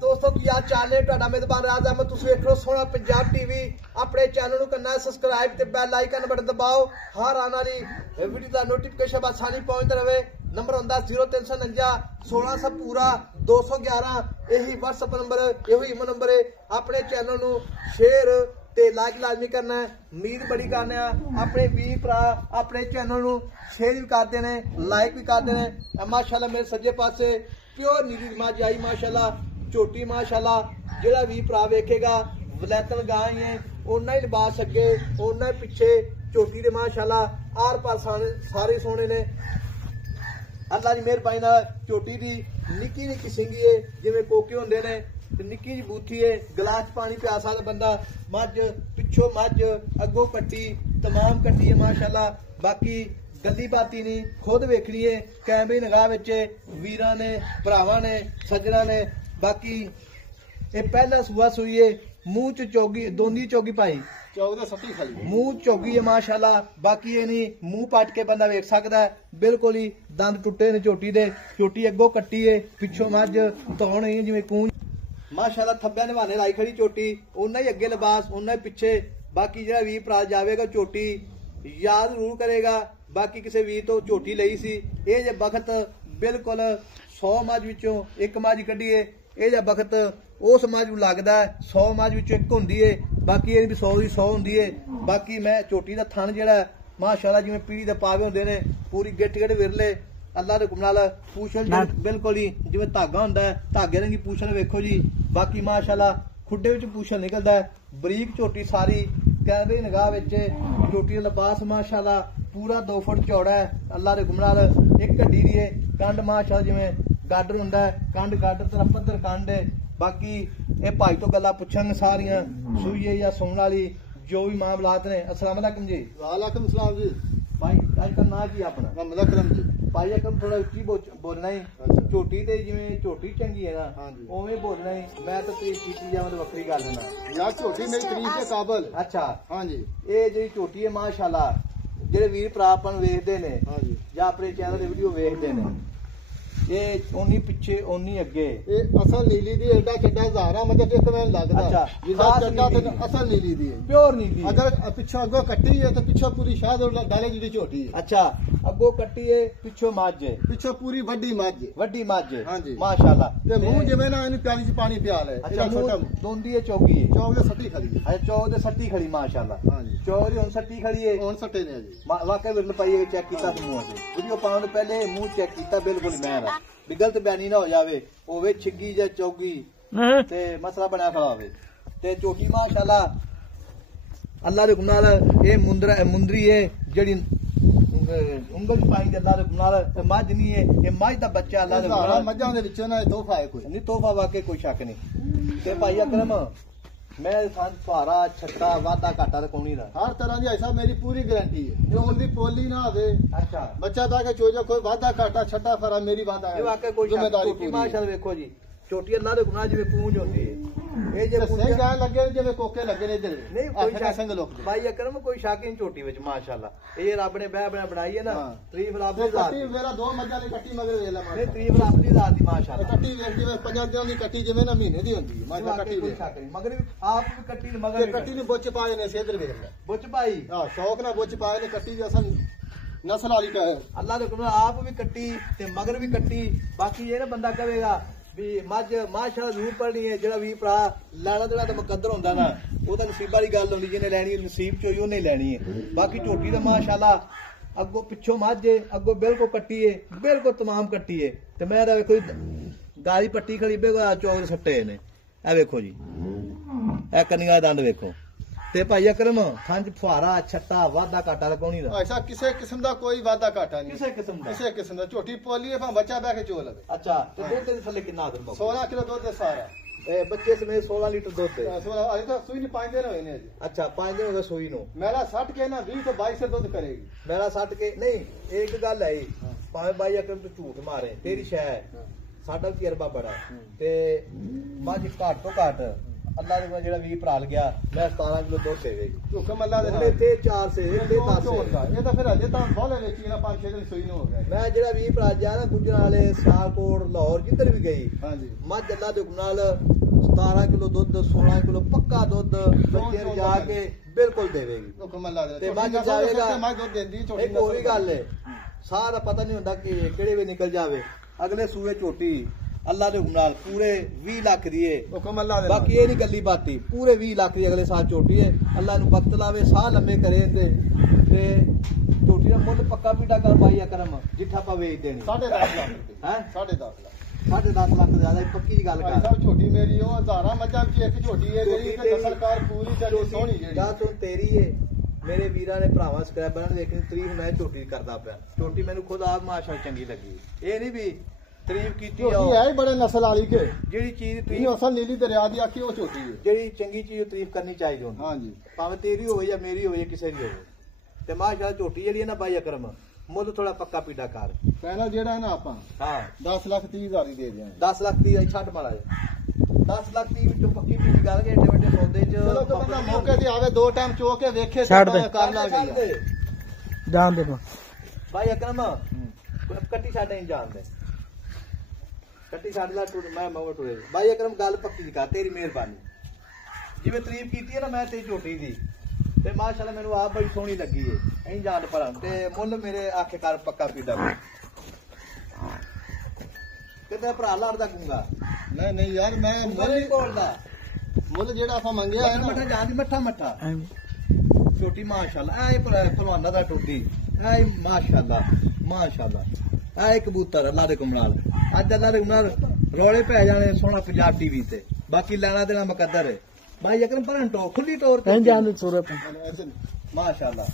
दोस्तों की याद चाल है ਤੁਹਾਡਾ ਮੇਜ਼ਬਾਨ ਰਾਜ ਅਹਿਮਦ ਤੁਸੀਂ ਵੇਖ ਰਹੇ ਹੋ ਸੋਹਣਾ ਪੰਜਾਬ ਟੀਵੀ ਆਪਣੇ ਚੈਨਲ ਨੂੰ ਕਰਨਾ ਸਬਸਕ੍ਰਾਈਬ ਤੇ ਬੈਲ ਆਈਕਨ ਬਟਨ ਦਬਾਓ ਹਰ ਆਉਣ ਵਾਲੀ ਵੀਡੀਓ ਦਾ ਨੋਟੀਫਿਕੇਸ਼ਨ ਬਾਅਦ ਸਾਰੀ ਪਹੁੰਚਦਾ ਰਹੇ ਨੰਬਰ ਹੁੰਦਾ 0349 1600 ਪੂਰਾ 211 ਇਹੀ WhatsApp ਨੰਬਰ ਇਹੋ ਈਮੇਲ ਨੰਬਰ ਹੈ ਆਪਣੇ ਚੈਨਲ ਨੂੰ ਸ਼ੇਅਰ ਤੇ ਲਾਈਕ ਲਾਜ਼ਮੀ ਕਰਨਾ है उम्मीद बड़ी करने अपने वीर भरा अपने चैनल ਨੂੰ शेयर भी करते हैं लाइक भी करते हैं माशाल्लाह मेरे सज्जे पासे प्योर नीली मझ आई माशाल्लाह झोटी माशाल्लाह जेड़ा वीर भरा वेखेगा वलैतन गां ही है उन्ना ही लिबास अगे उन्ना ही पिछे झोटी दे माशाल्लाह आर पार सारे सोने ने अल्लाह की मेहरबानी नाल झोटी दी निक्की निक्की सिंगी है जिवें कोके हुंदे ने निक्की जी बूथी है गिलास पानी पिया सकदा बंदा मझ पिछों मझ अगों कट्टी तमाम कट्टी है माशाल्लाह बाकी गल्ली बाती नहीं खुद वेखनी है कैमरे निगाह विच वीरां ने भरावां ने सज्जनां ने बाकी ये पहला सूआ सूई है मूंह च चौगी दोंदी चौगी पाई मूंह चौगी है माशाल्लाह बाकी ये नहीं मूंह पट के बंदा वेख सकदा है बिल्कुल ही दंद टुटे ने झोटी दे झोटी अगों कट्टी है पिछों मझ तौण है जिवें कूंज माशाल्लाह थब्बे निभाने लाई खड़ी झोटी उन्ना ही अगे लिबास उन्ना ही पिछे बाकी जो वीर भरा जाएगा झोटी याद जरूर करेगा बाकी किसी वीर तो झोटी लई सी ये जे बखत बिल्कुल 100 मझ विचों एक मझ कढ़ी है ये जे बखत उस मझ नूं लगदा है 100 मझ विचों एक हुंदी है बाकी ये भी 100 की 100 हुंदी है बाकी मैं झोटी दा थन जिहड़ा माशाल्लाह जिवें पीढ़ी दे पावे हुंदे ने पूरी गिट्ठ गिट्ठ विरले अल्लाह दे हुक्म नाल पूछल बिल्कुल ही जिवें धागा हुंदा है धागे रंगी पूछल वेखो जी बाकी माशाल्लाह खुड्डे विच पूछल निकलदा है बरीक झोटी सारी कैमरे निगाह विच झोटी दा लिबास माशाल्लाह पूरा 2 फुट चौड़ा है अल्लाह दे हुक्म नाल एक कड्डी दी है कंड माशाल्लाह जिवें गाडर हुंदा है कंड गाडर ते पत्थर कंड है बाकी ये भाई तो गल्लां पुछांगे सारियां सूई है या सुणन वाली जो भी मामलात ने अस्सलाम वालेकुम जी वालेकुम सलाम जी भाई अजकल ना की अपना मोहम्मद अकरम जी भाई अकरम थोड़ा उच्ची बोलना ही झोटी ते जिवें झोटी चंगी है ना उवें बोलना ही मैं तो तारीफ कीती जावां तो वक्री गल है ना यार झोटी मेरी तारीफ के काबिल अच्छा हां जी ये जी झोटी है माशाल्लाह जेडे वीर भरा अपन वेखदे ने हां जी या अपने चैनल दे वीडियो वेखदे ने ये ओनी पिछे ओनी अगे ये असल नीली दी एडा किड्डा ज़ारा मतलब एक मैन लगदा अच्छा जिदा चट्टा ते असल नीली दी है प्योर नीली अगर पिछो अगो कट्टी है तो पिछो पूरी शाद और डाले जी झोटी है अच्छा अगो कट्टी है पिछो मझ है पिछो पूरी वड्डी मझ है हां जी माशाल्लाह ते मुंह जिवें ना इन प्याली च पानी पिया ले अच्छा छोटा दोंदी है चौगी है चौक दे सट्टी खड़ी है अच्छा चौक दे सट्टी खड़ी माशाल्लाह हां जी चौक दी हुन सट्टी खड़ी है हुन सट्टे ने जी वाकई विरल पाई है चेक कीता मुंह से वीडियो पाउण तो पहले मुंह चेक कीता बिल्कुल मैं भी गलत बयानी ना हो जावे होवे छिग्गी या चौगी ते मसला बनया खड़ा होवे ते झोटी माशाल्लाह अल्लाह दे हुक्म नाल ये मुंदरी है जेड़ी उंगल पाई अल्लाह दे हुक्म नाल मझ नहीं है ये मझ दा बच्चा अल्लाह दे हुक्म नाल मझां दे विचों ना तोहफा है कोई नहीं तोहफा वाकई कोई शक नहीं ते भाई अकरम मैं थान फुहारा छट्टा वादा घाटा ते कोनी दा हर तरह की ऐसा मेरी पूरी गारंटी है जो उनकी पोली ना आवे अच्छा बच्चा ताकि चोजा कोई वादा घाटा छट्टा फरा मेरी वादा है वाकई कोई जिम्मेदारी पूरी माशाल्लाह देखो जी छोटी अल्लाह दे गुनाह जिवें पूंछ होती है ये जे सही गाय लगे जिवें कोके लगे ने इधर नहीं कोई शक संग लोग भाई अकरम कोई शक नहीं छोटी विच माशाल्लाह ये रब ने बह बनाई है ना तारीफ रब दी कट्टी मेरा दो मज्जा दी कट्टी मगर वेला नहीं तारीफ रब दी जात दी माशाल्लाह कट्टी वेखदी वे 5 दिन दी कट्टी जिवें ना महीने दी हुंदी माशा कट्टी कोई शक नहीं मगर आप भी कट्टी मगर कट्टी ने बुच पाए ने इधर वेख ले बुच पाई हां शौक ना बुच पाए ने कट्टी जो असन नस्ल वाली का है अल्लाह दे हुक्म आप भी कट्टी ते मगर भी कट्टी बाकी ये ना बंदा कहेगा भी मझ माशाल्लाह जरूर पढ़नी है जेड़ा भी भरा लैना देना तो मुकद्दर हुंदा ना ओदा नसीब वाली गल हुंदी जिन्हें लैनी नसीब चों ही उन्हें लैनी है बाकी झोटी दा माशाल्लाह अगो पिछों मझ है अगो बिल्कुल कट्टी है बिल्कुल तमाम कट्टी है ते मैं देखो गाली पट्टी खड़ी बेगा चौक सट्टे ने ए वेखो जी ए कन्निया दंद वेखो ते भाई अकरम खंज फुहारा छट्टा वादा घाटा ते कोनी दा ऐसा किसी किस्म दा कोई वादा घाटा नहीं किसी किस्म दा झोटी पोली है भां बच्चा बैठ के चो लगे अच्छा ते दूध दे थल्ले कितना आदर 16 किलो दूध है सारा ए बच्चे समेत 16 लीटर दूध है 16 अरे तो सुई नहीं 5 दिन होए ने अच्छा 5 दिन हो गए सुई नु मेरा 60 के ना 20 तो 22 से दूध करेगी मेरा 60 के नहीं एक गल है भावे भाई अकरम तो झूठ मारे तेरी शय है साडा तजर्बा बड़ा ते मझ घट तो घट ਅੱਲਾ ਦੇ ਜਿਹੜਾ 20 ਭਰਾਲ ਗਿਆ ਮੈਂ 17 ਕਿਲੋ ਦੁੱਧ ਦੇ ਗਈ ਹੁਕਮ ਅੱਲਾ ਦੇ ਉਹਨੇ ਨਾਲ ਤੇ 4 ਸੇ ਇਹਦੇ 10 ਝੋਲਦਾ ਇਹ ਤਾਂ ਫਿਰ ਅਜੇ ਤਾਂ ਬੋਲੇ ਵੇਚੀ ਨਾ 5-6 ਦਿਨ ਸੂਈ ਨੂੰ ਹੋ ਗਿਆ ਮੈਂ ਜਿਹੜਾ 20 ਭਰਾ ਜਾ ਨਾ ਗੁਜਰਾਂ ਵਾਲੇ ਸਿਆਲਕੋਟ ਲਾਹੌਰ ਜਿੱਧਰ ਵੀ ਗਈ ਹਾਂਜੀ ਮੱਝ ਅੱਲਾ ਦੇ ਹੁਕਮ ਨਾਲ 17 ਕਿਲੋ ਦੁੱਧ 16 ਕਿਲੋ ਪੱਕਾ ਦੁੱਧ ਬੱਚੇ ਨੂੰ ਜਾ ਕੇ ਬਿਲਕੁਲ ਦੇਵੇਗੀ ਹੁਕਮ ਅੱਲਾ ਦੇ ਤੇ ਮੱਝ ਜਾਵੇਗਾ ਮੈਂ ਦੁੱਧ ਦਿੰਦੀ ਛੋਟੀ ਇੱਕ ਹੋਰ ਵੀ ਗੱਲ ਹੈ ਸਾਹ ਦਾ ਪਤਾ ਨਹੀਂ ਹੁੰਦਾ ਕਿ ਕਿਹੜੇ ਵੇ ਨਿਕਲ ਜਾਵੇ ਅਗਲੇ ਸੂਏ ਝੋਟੀ ਅੱਲਾ ਦੇ ਹੁਕਮ ਨਾਲ ਪੂਰੇ 20 ਲੱਖ ਦੀ ਏ ਹੁਕਮ ਅੱਲਾ ਦੇ ਬਾਕੀ ਇਹ ਨਹੀਂ ਗੱਲੀ ਬਾਤੀ ਪੂਰੇ 20 ਲੱਖ ਦੀ ਅਗਲੇ ਸਾਲ ਝੋਟੀ ਏ ਅੱਲਾ ਨੂੰ ਬਖਤ ਲਾਵੇ ਸਾਹ ਲੰਮੇ ਕਰੇ ਤੇ ਝੋਟੀ ਦਾ ਮੁੱਲ ਪੱਕਾ ਪੀਟਾ ਕਰ ਪਾਈ ਕਰਮ ਜਿੱਠਾ ਆਪਾਂ ਵੇਚ ਦੇਣੀ 10.5 ਲੱਖ ਹੈ 10.5 ਲੱਖ 10.5 ਲੱਖ ਜ਼ਿਆਦਾ ਪੱਕੀ ਜੀ ਗੱਲ ਭਾਈ ਕਰ ਸਾਹਿਬ ਛੋਟੀ ਮੇਰੀ ਉਹ ਹਜ਼ਾਰਾਂ ਮੱਝਾਂ ਵਿੱਚ ਇੱਕ ਝੋਟੀ ਹੈ ਜਿਹੜੀ ਕਿ ਸਰਕਾਰ ਪੂਰੀ ਚੱਲੀ ਸੋਹਣੀ ਜਿਹੜੀ ਜਾਂ ਤੂੰ ਤੇਰੀ ਏ ਮੇਰੇ ਵੀਰਾਂ ਨੇ ਭਰਾਵਾਂ ਸਬਸਕ੍ਰਾਈਬਰਾਂ ਨੇ ਦੇਖੀ ਤਰੀਫ ਮੈਂ ਝੋਟੀ ਕਰਦਾ ਪਿਆ ਝੋਟੀ ਮੈਨੂੰ ਖੁਦ ਆਪ ਮਾਸ਼ਾ ਚੰਗੀ ਲੱਗੀ ਇਹ ਨਹੀਂ ਵੀ ਤਾਰੀਫ ਕੀਤੀ ਆ ਝੋਟੀ ਹੈ ਹੀ ਬੜੇ ਨਸਲ ਵਾਲੀ ਕੇ ਜਿਹੜੀ ਚੀਜ਼ ਇਹ ਤੁਸੀਂ ਅਸਲ ਨੀਲੀ ਦਰਿਆ ਦੀ ਆਖੀ ਉਹ ਝੋਟੀ ਹੈ ਜਿਹੜੀ ਚੰਗੀ ਚੀਜ਼ ਤਾਰੀਫ ਕਰਨੀ ਚਾਹੀਦੀ ਹੁੰਦੀ ਹਾਂਜੀ ਭਾਵੇਂ ਤੇਰੀ ਹੋਵੇ ਜਾਂ ਮੇਰੀ ਹੋਵੇ ਜਾਂ ਕਿਸੇ ਦੀ ਹੋਵੇ ਤੇ ਮਾਸ਼ਾ ਝੋਟੀ ਜਿਹੜੀ ਹੈ ਨਾ ਬਾਈ ਅਕਰਮ ਮੁੱਲ ਥੋੜਾ ਪੱਕਾ ਪੀੜਾ ਕਰ ਪਹਿਲਾਂ ਜਿਹੜਾ ਨਾ ਆਪਾਂ ਹਾਂ 10 ਲੱਖ 30 ਹਜ਼ਾਰ ਹੀ ਦੇ ਦਿਆਂਗੇ 10 ਲੱਖ ਦੀ ਛੱਡ ਮਾਰਾ 10 ਲੱਖ ਦੀ ਵਿੱਚੋਂ ਪੱਕੀ ਪੀੜੀ ਗੱਲ ਕੇ ਏਡੇ ਵੱਡੇ ਸੌਦੇ ਚ ਚਲੋ ਕਿ ਬੰਦਾ ਮੌਕੇ ਤੇ ਆਵੇ ਦੋ ਟਾਈਮ ਚੋ ਕੇ ਵੇਖੇ ਛੱਡ ਦੇ। ਕਰ ਲਾ ਗਈ ਜਾਣ ਦੇ ਭਾਈ ਅਕਰਮ ਕੱਟੀ ਸਾਡੇ ਨਹੀਂ ਜਾਣਦੇ ਕੱਟੀ ਸਾਡੇ ਲਾ ਟੁੱਟ ਮੈਂ ਮਗਰ ਟੁਰੇ ਭਾਈ ਅਕਰਮ ਗੱਲ ਪੱਕੀ ਦੀ ਕਰ ਤੇਰੀ ਮਿਹਰਬਾਨੀ ਜਿਵੇਂ ਤਾਰੀਫ ਕੀਤੀ ਹੈ ਨਾ ਮੈਂ ਤੇ ਝੋਟੀ ਦੀ ਤੇ ਮਾਸ਼ਾਅੱਲਾ ਮੈਨੂੰ ਆਪ ਬੜੀ ਸੋਹਣੀ ਲੱਗੀ ਏ ਐਂ ਜਾਣ ਪਰਾਂ ਤੇ ਮੁੱਲ ਮੇਰੇ ਆਖਿਰਕਾਰ ਪੱਕਾ ਪੀੜਾ ਕਿਤੇ ਭਰਾ ਲੜਦਾ ਕੂੰਗਾ ਨਹੀਂ ਨਹੀਂ ਯਾਰ ਮੈਂ ਮੁੱਲ ਨਹੀਂ ਬੋਲਦਾ ਮੁੱਲ ਜਿਹੜਾ ਆਪਾਂ ਮੰਗਿਆ ਹੈ ਮੱਠਾ ਨਾ ਜਾਂਦੀ ਮੱਠਾ ਛੋਟੀ ਮਾਸ਼ਾਅੱਲਾ ਐ ਭਲਵਾਨਾਂ ਦਾ ਟੁੱਟੀ ਐ ਮਾਸ਼ਾਅੱਲਾ ਐ ਕਬੂਤਰ ਅੱਲਾ ਦੇ ਕਮਾਲ ਅੱਜ ਅੱਲਾ ਦੇ ਨਾਲ ਰੌਲੇ ਪੈ ਜਾਣੇ ਸੋਹਣਾ ਪੰਜਾਬ ਟੀਵੀ ਤੇ ਬਾਕੀ ਲੈਣਾ ਦੇਣਾ ਮੁਕੱਦਰ ਹੈ ਭਾਈ ਅਕਰਮ ਪਰਨ ਟੋ ਖੁੱਲੀ ਟੋਰ ਤੇ ਜਾਣ ਦੀ ਸੂਰਤ ਮਾਸ਼ਾਅੱਲਾ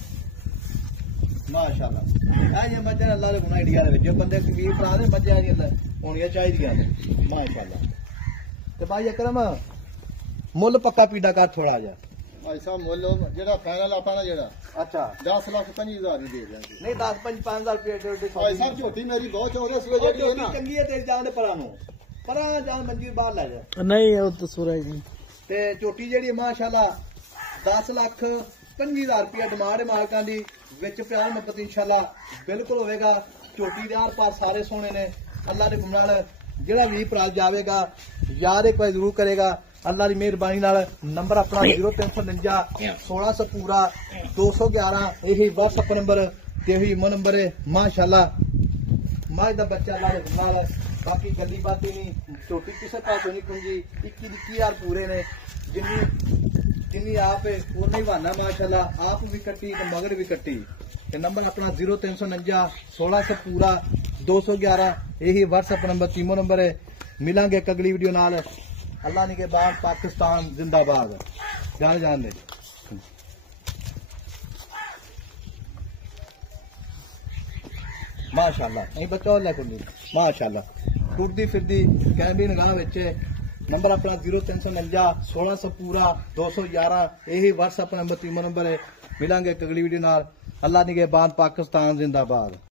ਐ ਜੇ ਮੱਝਾਂ ਅੱਲਾ ਦੇ ਗੁਨਾਹ ਇੰਡੀਆ ਦੇ ਵਿੱਚ ਬੰਦੇ ਵੀਰ ਭਰਾ ਦੇ ਮੱਝਾਂ ਜਿਹੜੀਆਂ ਹੋਣੀਆਂ ਚਾਹੀਦੀਆਂ ਨੇ ਮਾਸ਼ਾਅੱਲਾ ਤੇ ਭਾਈ ਅਕਰਮ ਮੁੱਲ ਪੱਕਾ ਪੀੜਾ ਕਰ ਥੋੜਾ ਜਿਹਾ ਭਾਈ ਸਾਹਿਬ ਮੁੱਲ ਜਿਹੜਾ ਫਾਈਨਲ ਆਪਾਂ ਨਾ ਜਿਹੜਾ ਅੱਛਾ 10 ਲੱਖ 50 ਹਜ਼ਾਰ ਹੀ ਦੇ ਦਿਆਂਗੇ ਨਹੀਂ 10 5 ਰੁਪਏ ਦੇ ਭਾਈ ਸਾਹਿਬ ਝੋਟੀ ਮੇਰੀ ਬਹੁਤ ਚੌੜੇ ਸੂਏ ਜਿਹੜੀ ਹੈ ਨਾ ਚੰਗੀ ਹੈ ਤੇਰੀ ਜਾਨ ਦੇ ਪਰਾਂ ਨੂੰ ਪਰਾਂ ਜਾਨ ਮੰਜੀਰ ਬਾਹਰ ਲੈ ਜਾ ਨਹੀਂ ਉਹ ਤਾਂ ਸੂਰਜ ਨਹੀਂ ਤੇ ਝੋਟੀ ਜਿਹੜੀ ਮਾਸ਼ਾਅੱਲਾ 10 ਲੱਖ 25,000 ਰੁਪਏ ਡਿਮਾਂਡ ਮਾਲਕਾਂ ਦੀ ਵਿੱਚ ਪਿਆਰ ਮੁਹੱਬਤ ਇਨਸ਼ਾਅੱਲਾ ਬਿਲਕੁਲ ਹੋਵੇਗਾ ਝੋਟੀ ਦੇ ਆਰ ਪਾਰ ਸਾਰੇ ਸੋਹਣੇ ਨੇ ਅੱਲਾ ਦੇ ਹੁਕਮ ਨਾਲ ਜਿਹੜਾ ਵੀ ਭਰਾ ਜਾਵੇਗਾ ਯਾਰ ਇੱਕ ਵਾਰ ਜ਼ਰੂਰ ਕਰੇਗਾ ਅੱਲਾ ਦੀ ਮਿਹਰਬਾਨੀ ਨਾਲ ਨੰਬਰ ਆਪਣਾ 0349 1600 ਪੂਰਾ 211 ਇਹੀ WhatsApp ਨੰਬਰ ਤੇ ਇਹੀ ਮੋ ਨੰਬਰ ਹੈ ਮਾਸ਼ਾਅੱਲਾ ਮਾਝ ਦਾ ਬੱਚਾ ਅੱਲਾ ਦੇ ਹੁਕਮ ਨਾਲ ਬਾਕੀ ਗੱਲੀ ਬਾਤੀ ਨਹੀਂ ਝੋਟੀ ਕਿਸੇ ਪਾਸੋਂ ਨਹੀਂ ਖੁੰਜੀ 21,000 ਪੂਰੇ ਨੇ ਜਿੰਨੀ ਆਪ ਹੈ ਉਨਾ ਹੀ ਬਹਾਨਾ ਮਾਸ਼ਾਅੱਲਾ ਆਪ ਵੀ ਕੱਟੀ ਤੇ ਮਗਰ ਵੀ ਕੱਟੀ ਤੇ ਨੰਬਰ ਆਪਣਾ 0349 1600 ਪੂਰਾ 211 ਇਹੀ WhatsApp ਨੰਬਰ ਤੀਮੋ ਨੰਬਰ ਹੈ ਮਿਲਾਂਗੇ ਇੱਕ ਅਗਲੀ ਵੀਡੀਓ ਨਾਲ अल्लाह के बाद पाकिस्तान जिंदाबाद जान दे माशाअल्लाह नहीं बच्चा और लेकुन माशाअल्लाह टुरदी फिरदी कैमरी निगाह विच नंबर अपना 0349 1600 पूरा 211 यही WhatsApp नंबर तीमो नंबर है मिलांगे एक अगली वीडियो नाल अल्लाह के बाद पाकिस्तान जिंदाबाद।